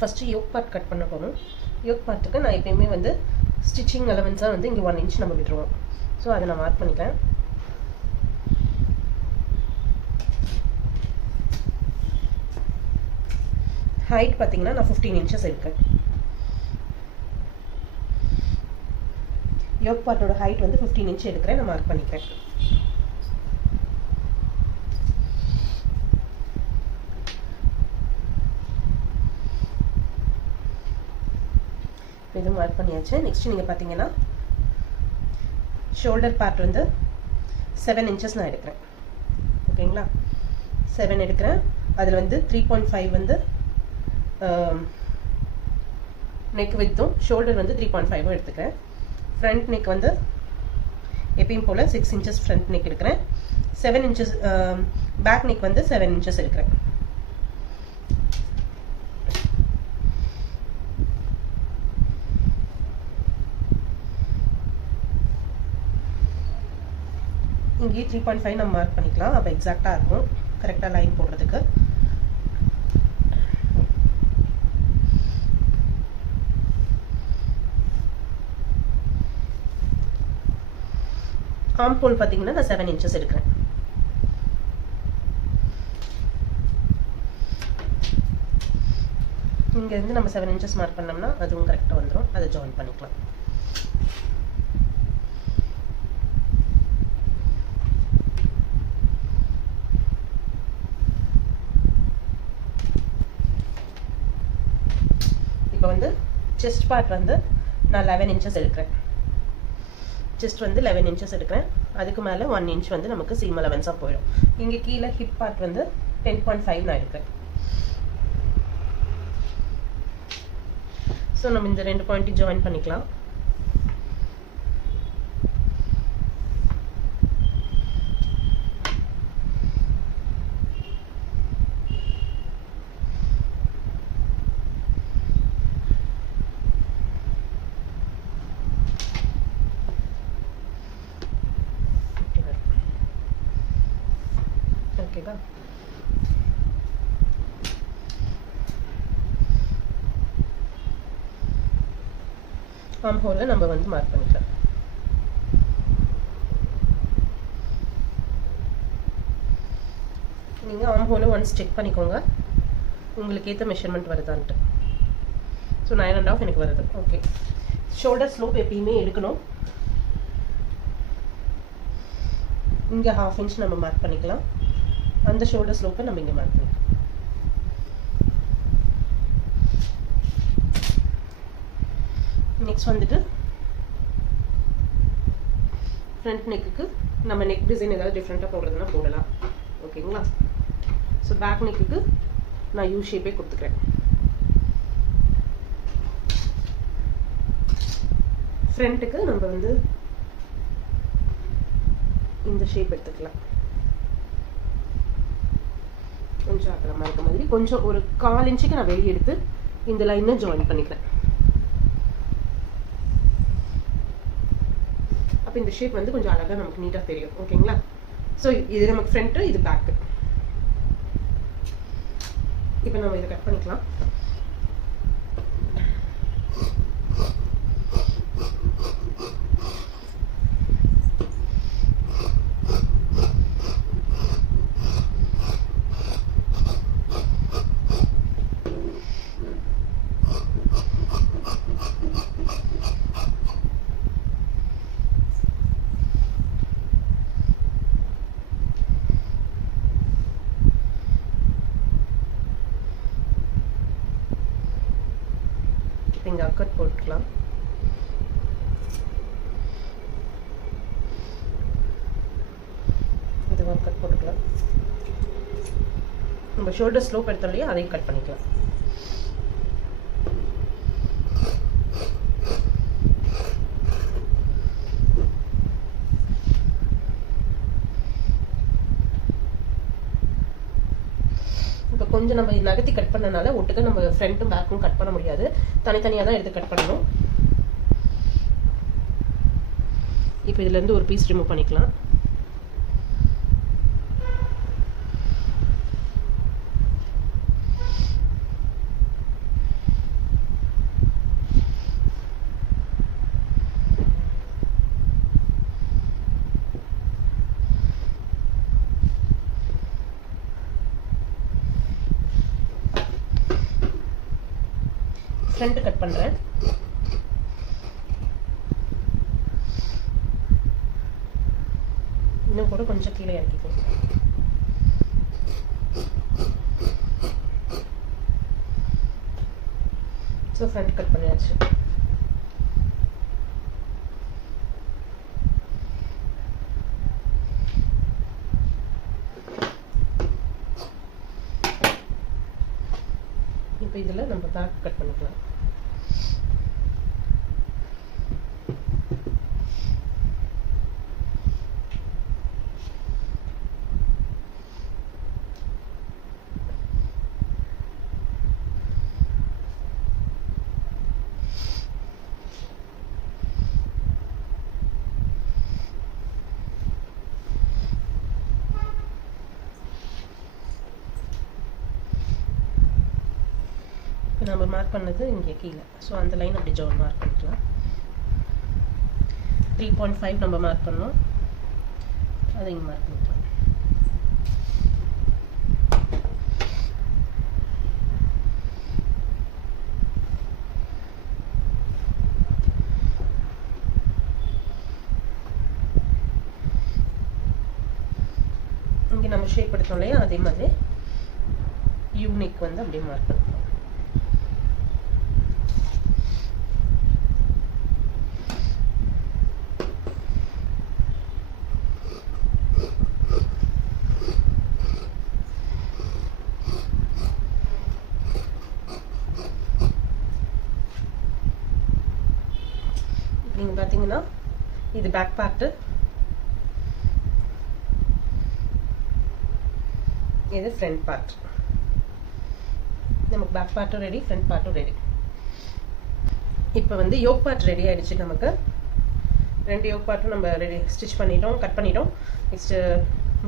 First yoke part cut பண்ண போகணும். Yoke பார்ட்டுக்கு நான் எப்பயுமே வந்து ஸ்டிச்சிங் அலவன்ஸாக வந்து இங்கே 1 இன்ச் நம்ம விட்டுருவோம். ஸோ அதை நான் மார்க் பண்ணிக்கிறேன். ஹைட் பார்த்தீங்கன்னா நான் 15 இன்ச்சஸ் இருக்கேன். யோக் பார்ட்டோட ஹைட் வந்து 15 இன்ச் எடுக்கிறேன். நான் மார்க் பண்ணிக்கிறேன். இது மார்க் பண்ணியாச்சு. நெக்ஸ்ட் நீங்கள் பார்த்தீங்கன்னா ஷோல்டர் பார்ட் வந்து 7 இன்ச்சஸ் நான் எடுக்கிறேன். ஓகேங்களா, 7 எடுக்கிறேன். அதில் வந்து 3.5 வந்து நெக் வித்தும் ஷோல்டர் வந்து 3.5 எடுத்துக்கிறேன். ஃப்ரண்ட் நெக் வந்து எப்பயும் போல் 6 இன்ச்சஸ் ஃப்ரண்ட் நெக் எடுக்கிறேன். 7 இன்ச்சஸ் பேக் நெக் வந்து 7 இன்ச்சஸ் எடுக்கிறேன். இங்கே 3.5 நம்ம மார்க் பண்ணிக்கலாம். அப்போ எக்ஸாக்டாக இருக்கும், கரெக்டாக லைன் போடுறதுக்கு. ஆர்ம் ஹோல் பார்த்தீங்கன்னா நான் 7 இன்ச்சஸ் எடுக்கிறேன். இங்கேருந்து நம்ம 7 இன்ச்சஸ் மார்க் பண்ணோம்னா அதுவும் கரெக்டாக வந்துடும். அதை ஜாயின் பண்ணிக்கலாம். இப்போ வந்து செஸ்ட் பார்ட் வந்து நான் 11 இன்ச்சஸ் எடுக்கிறேன். செஸ்ட் வந்து 11 இன்ச்சஸ் எடுக்கிறேன். அதுக்கு மேலே 1 இன்ச் வந்து நமக்கு சீம் அலவன்ஸாக போயிடும். இங்கே கீழே ஹிப் பார்ட் வந்து 10.5 நான் எடுக்கிறேன். ஸோ நம்ம இந்த 2 பாயிண்ட்டையும் ஜாயின் பண்ணிக்கலாம். ஓகேவா, ஆர்ம் ஹோல்ல நம்ம வந்து மார்க் பண்ணிக்கலாம். நீங்கள் ஆர்ம் ஹோலை ஒன்ஸ் செக் பண்ணிக்கோங்க, உங்களுக்கு ஏற்ற மெஷர்மெண்ட் வருதான்ட்டு. ஸோ 9.5 எனக்கு வருது. ஓகே, ஷோல்டர் ஸ்லோப் எப்பயுமே எடுக்கணும். இங்கே 1/2 இன்ச் நம்ம மார்க் பண்ணிக்கலாம். அந்த ஷோல்டர் ஸ்லோப்பை நம்ம இங்கே மார்க் பண்ணிக்கலாம். நெக்ஸ்ட் வந்துட்டு ஃப்ரண்ட் நெக்குக்கு நம்ம நெக் டிசைன் ஏதாவது டிஃப்ரெண்ட்டாக போடுறதுனா போடலாம். ஓகேங்களா, ஸோ பேக் நெக்குக்கு நான் யூ ஷேப்பே கொடுத்துக்கிறேன். ஃப்ரண்ட்டுக்கு நம்ம வந்து இந்த ஷேப் எடுத்துக்கலாம். கொஞ்சம் அகலமாக இருக்க மாதிரி கொஞ்சம் ஒரு 1/4 இன்ச்சுக்கு நான் வெளியே எடுத்து இந்த லைனை ஜாயின் பண்ணிக்கிறேன். அப்போ இந்த ஷேப் வந்து கொஞ்சம் அழகாக நமக்கு நீட்டாக தெரியும். ஓகேங்களா, ஸோ இது நமக்கு ஃப்ரண்ட்டு, இது பேக்கு. இப்போ நம்ம இதை கட் பண்ணிக்கலாம். இங்கே அக்கட் போட்டுக்கலாம். இது அக்கட் போட்டுக்கலாம். நம்ம ஷோல்டர் ஸ்லோப் எடுத்தோம் இல்லையா, அதையும் கட் பண்ணிக்கலாம். கொஞ்சம் நம்ம நகர்த்தி கட் பண்ணனால ஒட்டுக்க நம்ம ஃப்ரண்ட்டும் பேக்கும் கட் பண்ண முடியாது, தனித்தனியாக தான் எடுத்து கட் பண்ணணும். இப்போ இதுலேருந்து ஒரு பீஸ் ரிமூவ் பண்ணிக்கலாம். ஃப்ரண்ட் கட் பண்ணுறேன். இன்னும் கூட கொஞ்சம் கீழே இறக்கிக்கோ. ஸோ ஃப்ரண்ட் கட் பண்ணியாச்சு. இப்போ இதில் நம்ம பேக் கட் பண்ணிக்கலாம். நம்ம மார்க் பண்ணது இங்கே கீழே. ஸோ அந்த லைன் அப்படி ஜாயின் மார்க் பண்ணிக்கலாம். 3.5 நம்ம மார்க் பண்ணோம், அதை இங்கே மார்க் பண்ணிக்கலாம். இங்கே நம்ம ஷேப் எடுத்தோம் இல்லையா, அதே மாதிரி யூனிக் வந்து அப்படியே மார்க் பண்ணிக்கலாம். நீங்கள் பார்த்தீங்கன்னா இது பேக் பார்ட்டு, இது ஃப்ரண்ட் பார்ட். நமக்கு பேக் பார்ட்டும் ரெடி, ஃப்ரண்ட் பார்ட்டும் ரெடி. இப்போ வந்து யோக் பார்ட் ரெடி ஆயிடுச்சு. நமக்கு 2 யோக் பார்ட்டும் நம்ம ரெடி ஸ்டிச் பண்ணிட்டோம், கட் பண்ணிட்டோம். நெக்ஸ்ட்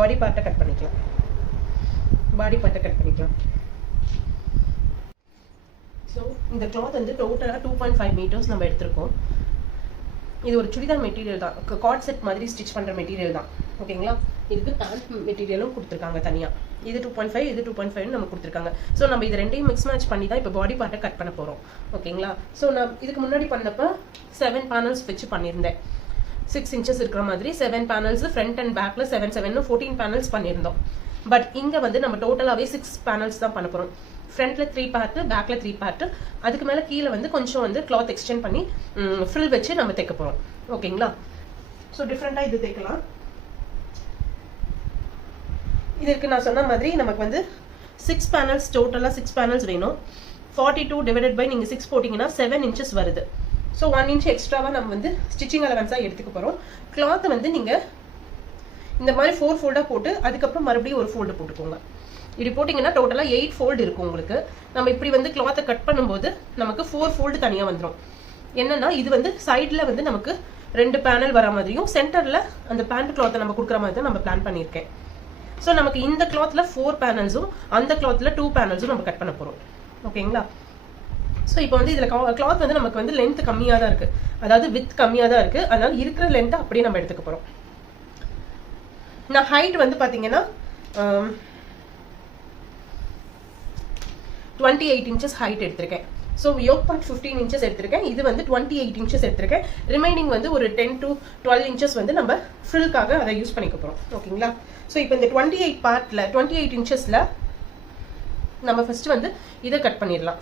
பாடி பார்ட்டை கட் பண்ணிக்கலாம். ஸோ இந்த கிளாத் வந்து டோட்டலாக 2.5 மீட்டர்ஸ் நம்ம எடுத்திருக்கோம். இது ஒரு சுடிதார் மெட்டீரியல் தான், கார்ட் செட் மாதிரி ஸ்டிச் பண்ணுற மெட்டீரியல் தான். ஓகேங்களா? இதுக்கு பேண்ட் மெட்டீரியலும் கொடுத்துருக்காங்க தனியாக. இது 2.5, இது 2.5 நமக்கு கொடுத்துருக்காங்க. ஸோ நம்ம இது ரெண்டையும் மிக்ஸ் மேட்ச் பண்ணி தான் இப்போ பாடி பார்ட்டை கட் பண்ண போகிறோம். ஓகேங்களா? ஸோ நான் இதுக்கு முன்னாடி பண்ணப்போ 7 பேனல்ஸ் வச்சு பண்ணியிருந்தேன். 6 inches இருக்கிற மாதிரி 7 பேனல்ஸ், ஃப்ரண்ட் அண்ட் பேக்ல 7 14 பேனல்ஸ் பண்ணியிருந்தோம். பட் இங்கே வந்து நம்ம டோட்டலாகவே 6 பேனல்ஸ் தான் பண்ண போகிறோம். ஃப்ரண்ட்ல 3 பார்ட்டு, பேக்ல 3 பார்ட்டு, அதுக்கு மேலே கீழே வந்து கொஞ்சம் வந்து கிளாத் எக்ஸ்டெண்ட் பண்ணி ஃப்ரில் வச்சு நம்ம தைக்க போகிறோம். ஓகேங்களா? ஸோ டிஃப்ரெண்டாக இது தைக்கலாம். இதற்கு நான் சொன்ன மாதிரி நமக்கு வந்து 6 பேனல்ஸ், டோட்டலாக 6 பேனல்ஸ் வேணும். 42 டிவைடட் பை நீங்கள் 6 போட்டிங்கன்னா 7 inches வருது. ஸோ 1 inch எக்ஸ்ட்ராவாக நம்ம வந்து ஸ்டிச்சிங் அலவன்ஸாக எடுத்துக்க போகிறோம். கிளாத்தை வந்து நீங்கள் இந்த மாதிரி 4 ஃபோல்டாக போட்டு அதுக்கப்புறம் மறுபடியும் ஒரு ஃபோல்டு போட்டுக்கோங்க. இப்படி போட்டிங்கன்னா டோட்டலாக 8 ஃபோல்டு இருக்கும் உங்களுக்கு. நம்ம இப்படி வந்து கிளாத்தை கட் பண்ணும்போது நமக்கு 4 ஃபோல்டு தனியாக வந்துடும். என்னன்னா இது வந்து சைடில் வந்து நமக்கு 2 பேனல் வர மாதிரியும் சென்டரில் அந்த பேண்ட் கிளாத்தை நம்ம கொடுக்குற மாதிரி தான் நம்ம பிளான் பண்ணியிருக்கேன். ஸோ நமக்கு இந்த கிளாத்தில் 4 பேனல்ஸும் அந்த கிளாத்தில் 2 பேனல்ஸும் நம்ம கட் பண்ண போகிறோம். ஓகேங்களா? ஸோ இப்போ வந்து இதில் கிளாத் வந்து நமக்கு வந்து லென்த் கம்மியாக தான் இருக்குது, அதாவது வித் கம்மியாக தான் இருக்குது. அதனால இருக்கிற லென்த்தை அப்படியே நம்ம எடுத்துக்க போகிறோம். நான் ஹைட் வந்து பார்த்தீங்கன்னா 28 inches ஹைட் எடுத்திருக்கேன். ஸோ யோக் பார்ட் 15 inches எடுத்திருக்கேன். இது வந்து 28 inches எடுத்திருக்கேன். ரிமைனிங் வந்து ஒரு 10 to 12 inches வந்து நம்ம ஃப்ரில்காக அதை யூஸ் பண்ணிக்க போகிறோம். ஓகேங்களா? ஸோ இப்போ இந்த 28 inchesல நம்ம ஃபர்ஸ்ட் வந்து இதை கட் பண்ணிடலாம்.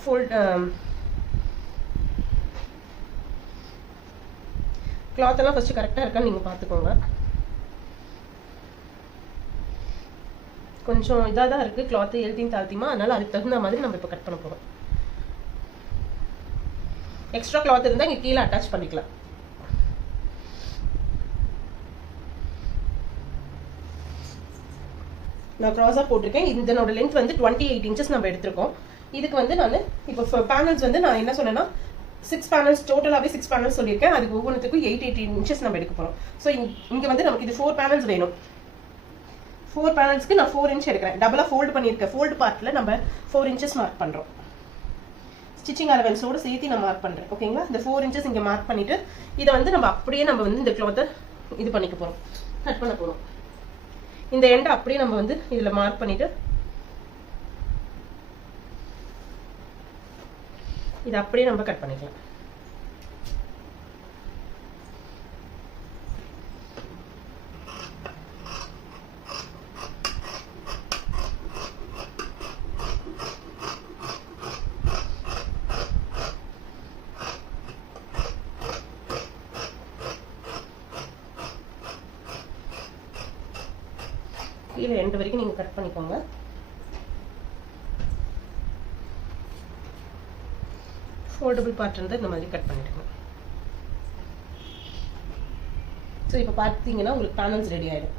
கிளாத் எல்லாம் ஃபர்ஸ்ட் கரெக்டாக இருக்கான்னு நீங்கள் பார்த்துக்கோங்க. கொஞ்சம் இதாக தான் இருக்குது கிளாத்து, எழுதியும் தாழ்த்தியுமா, அதனால அதுக்கு தகுந்த மாதிரி நம்ம இப்போ கட் பண்ண போகிறோம். எக்ஸ்ட்ரா கிளாத் இருந்தால் இங்கே கீழே அட்டாச் பண்ணிக்கலாம். நான் க்ராஸாக போட்டிருக்கேன். இதனோட லென்த் வந்து 28 inches நம்ம எடுத்திருக்கோம். இதுக்கு வந்து நான் இப்போ பேனல்ஸ் வந்து நான் என்ன சொன்னேன்னா 6 பேனல்ஸ், டோட்டலாகவே 6 பேனல்ஸ் சொல்லியிருக்கேன். அதுக்கு ஒவ்வொன்றுத்துக்கும் 8 inches நம்ம எடுக்க போகிறோம். ஸோ இங்கே வந்து நமக்கு இது 4 பேனல்ஸ் வேணும். 4 பேனல்ஸ்க்கு நான் 4 inch எடுக்கிறேன். டபுளாக ஃபோல்டு பண்ணியிருக்கேன். ஃபோல்டு பார்ட்டில் நம்ம 4 inches மார்க் பண்ணுறோம். ஸ்டிச்சிங் அலவன்ஸோடு சேர்த்து நான் மார்க் பண்ணுறேன். ஓகேங்களா? இந்த 4 inches இங்கே மார்க் பண்ணிவிட்டு இதை வந்து நம்ம அப்படியே நம்ம வந்து இந்த கிளாத்தை இது பண்ணிக்க போகிறோம், கட் பண்ண போகிறோம். இந்த எண்டை அப்படியே நம்ம வந்து இதில் மார்க் பண்ணிவிட்டு இது அப்படியே நம்ம கட் பண்ணிக்கலாம். கீழே எண்டு வரைக்கும் நீங்கள் கட் பண்ணிக்கோங்க. ஃபோல்டபுள் பார்ட் இருந்தால் இந்த மாதிரி கட் பண்ணிடுங்க. ஸோ இப்போ பார்த்தீங்கன்னா உங்களுக்கு பேனல்ஸ் ரெடி ஆகிடும்.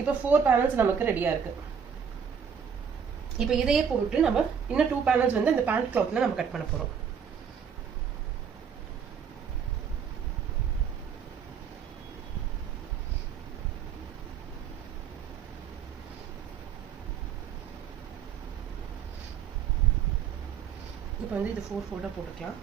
இப்போ 4 பேனல்ஸ் நமக்கு ரெடியாக இருக்கு. இப்போ இதையே போட்டு நம்ம இன்னும் 2 பேனல்ஸ் வந்து இந்த பேண்ட் கிளாத்தில் நம்ம கட் பண்ண போகிறோம். இப்போ வந்து இது 4 ஃபோல்டாக போட்டுக்கலாம்.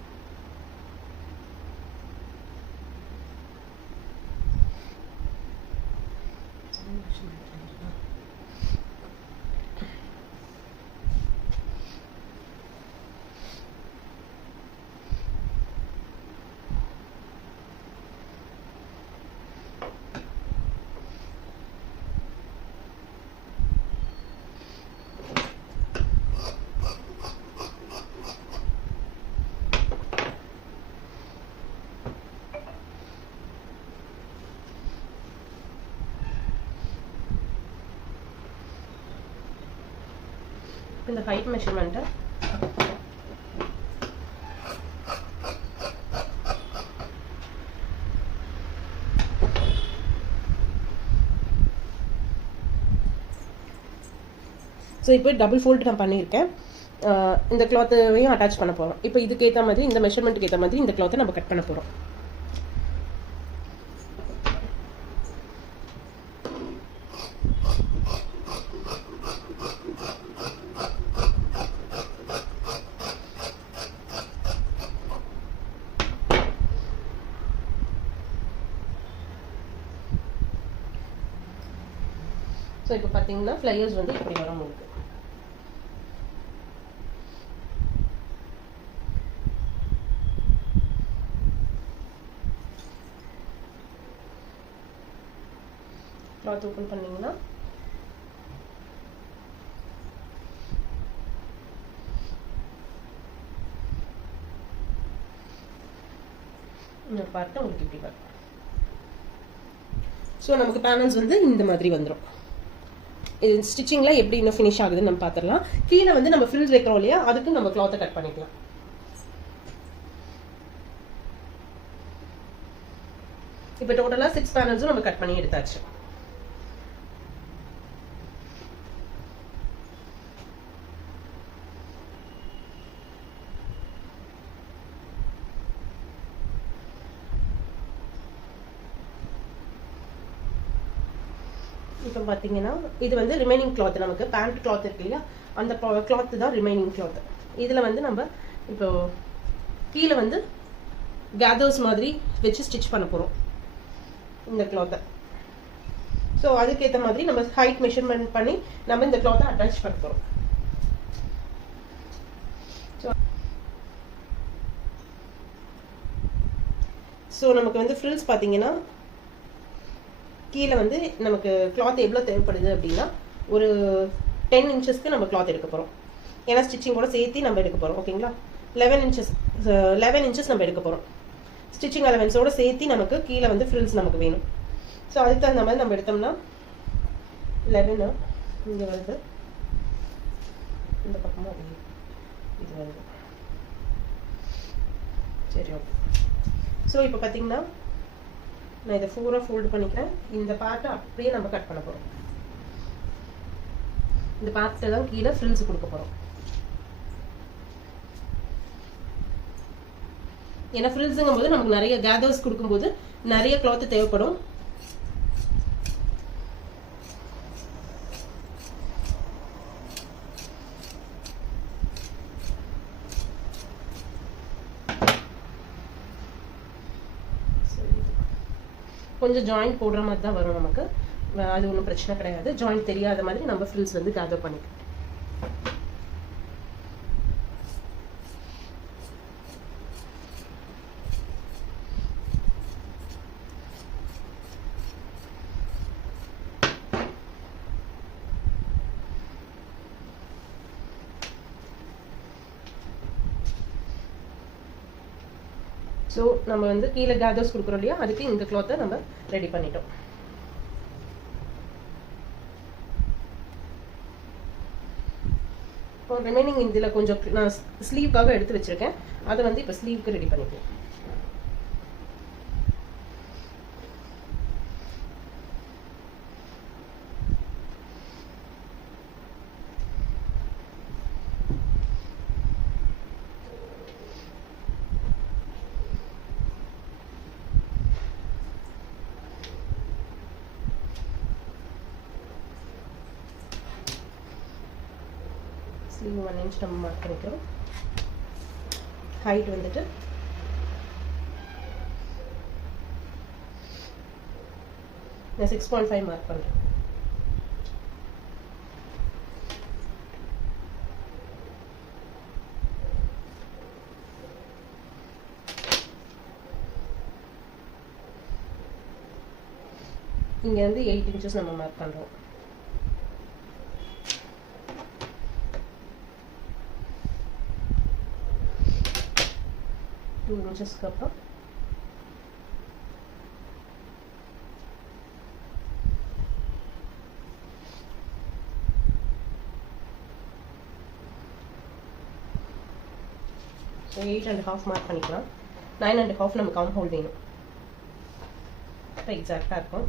இந்த ஹைட் மெஷர்மெண்ட்டை ஸோ இப்போ டபுள் ஃபோல்டு நான் பண்ணியிருக்கேன். இந்த கிளாத்தையும் அட்டாச் பண்ண போகிறோம். இப்போ இதுக்கு ஏற்ற மாதிரி இந்த மெஷர்மெண்ட்டுக்கு ஏற்ற மாதிரி இந்த கிளாத்தை நம்ம கட் பண்ண போகிறோம். ஸோ இப்போ பார்த்தீங்கன்னா ஃப்ளையர்ஸ் வந்து இப்படி வரும் உங்களுக்கு. கிளாத் ஓப்பன் பண்ணிங்கன்னா இந்த பார்த்து உங்களுக்கு இப்படி வரும். ஸோ நமக்கு பேனல்ஸ் வந்து இந்த மாதிரி வந்துடும். இது ஸ்டிச்சிங்கில் எப்படி இன்னும் ஃபினிஷ் ஆகுதுன்னு நம்ம பார்த்துடலாம். கீழே வந்து நம்ம ஃப்ரில்ஸ் வைக்கிறோம் இல்லையா, அதுக்கு நம்ம கிளாத்தை கட் பண்ணிக்கலாம். இப்போ டோட்டலாக 6 பேனல்ஸும் நம்ம கட் பண்ணி எடுத்தாச்சு. இப்போ பார்த்தீங்கன்னா இது வந்து ரிமைனிங் கிளாத், நமக்கு பேண்ட் கிளாத் இருக்கு இல்லையா, அந்த கிளாத்து தான் ரிமைனிங் கிளாத். இதில் வந்து நம்ம இப்போ கீழே வந்து கேதர்ஸ் மாதிரி வச்சு ஸ்டிச் பண்ண போகிறோம் இந்த கிளாத்தை. ஸோ அதுக்கேற்ற மாதிரி நம்ம ஹைட் மெஷர்மெண்ட் பண்ணி நம்ம இந்த கிளாத்தை அட்டாச் பண்ண போகிறோம். ஸோ நமக்கு வந்து ஃப்ரில்ஸ் பார்த்தீங்கன்னா கீழே வந்து நமக்கு கிளாத் எவ்வளோ தேவைப்படுது அப்படின்னா ஒரு 10 இன்ச்சஸ்க்கு நம்ம கிளாத் எடுக்க போகிறோம். ஏன்னா ஸ்டிச்சிங்கோட சேர்த்து நம்ம எடுக்க போகிறோம். ஓகேங்களா, 11 இன்ச்சஸ் நம்ம எடுக்க போகிறோம். ஸ்டிச்சிங் அலவன்ஸோட சேர்த்து நமக்கு கீழே வந்து ஃப்ரில்ஸ் நமக்கு வேணும். ஸோ அதுக்கு தகுந்த மாதிரி நம்ம எடுத்தோம்னா 11 இங்கே வருது, இந்த பக்கமாக இது வருது. சரி, ஓகே. ஸோ இப்போ பார்த்தீங்கன்னா நான் இதை 4 ஃபோல்டு பண்ணிக்கிறேன். இந்த பார்ட்டை அப்படியே நம்ம கட் பண்ண போகிறோம். இந்த பார்ட்டை தான் கீழே ஃப்ரில்ஸ் கொடுக்க போகிறோம். ஏன்னா ஃப்ரில்ஸுங்கும் போது நமக்கு நிறைய கேதர்ஸ் கொடுக்கும்போது நிறைய கிளாத் தேவைப்படும். கொஞ்சம் ஜாயிண்ட் போடுற மாதிரி தான் வரும் நமக்கு. அது ஒன்றும் பிரச்சனை கிடையாது. ஜாயிண்ட் தெரியாத மாதிரி நம்ம ஃப்ரில்ஸ் வந்து கேதர் பண்ணிக்கலாம். ஸோ நம்ம வந்து கீழே கேதர்ஸ் கொடுக்குறோம் இல்லையா, அதுக்கு இந்த கிளாத்தை நம்ம ரெடி பண்ணிட்டோம். இப்போ ரிமைனிங் இதில் கொஞ்சம் நான் ஸ்லீவ்க்காக எடுத்து வச்சுருக்கேன், அதை வந்து இப்போ ஸ்லீவுக்கு ரெடி பண்ணிக்கலாம். ஸ்லீவ் 1 inch நம்ம மார்க் பண்ணிக்கிறோம். ஹைட் வந்துட்டு நான் 6.5 மார்க் பண்ணுறேன். இங்கே வந்து 8 inches நம்ம மார்க் பண்ணுறோம். inchesக்கு அப்புறம் ஸோ 8.5 மார்க் பண்ணிக்கலாம். 9.5 நமக்கு ஆர்ம் ஹோல் வேணும். இப்போ எக்ஸாக்டாக இருக்கும்.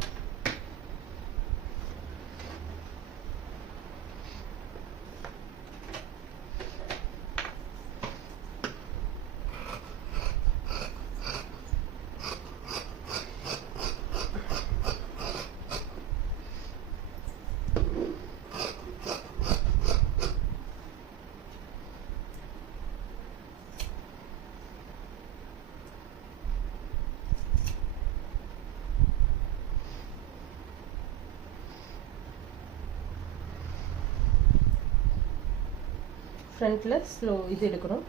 ஃப்ரண்ட்ல ஸ்லோ இது எடுக்கணும்,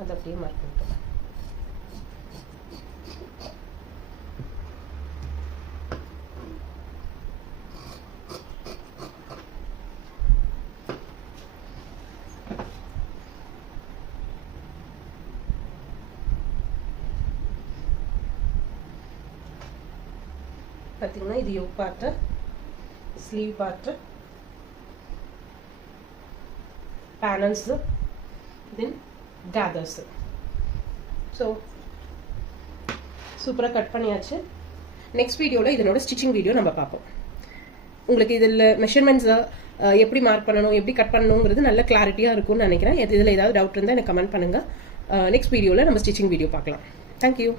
அது அப்படியே மார்க் பண்ணிட்டோம். பார்த்தீங்கன்னா இது yoke part, sleeve part, panels, then gathers. So சூப்பராக கட் பண்ணியாச்சு. நெக்ஸ்ட் வீடியோவில் இதனோட ஸ்டிச்சிங் வீடியோ நம்ம பார்ப்போம். உங்களுக்கு இதில் மெஷர்மெண்ட்ஸை எப்படி மார்க் பண்ணணும், எப்படி கட் பண்ணணுங்கிறது நல்ல கிளாரிட்டியாக இருக்கும்னு நினைக்கிறேன். இதில் ஏதாவது டவுட் இருந்தால் எனக்கு கமெண்ட் பண்ணுங்கள். நெக்ஸ்ட் வீடியோவில் நம்ம ஸ்டிச்சிங் வீடியோ பார்க்கலாம். தேங்க்யூ.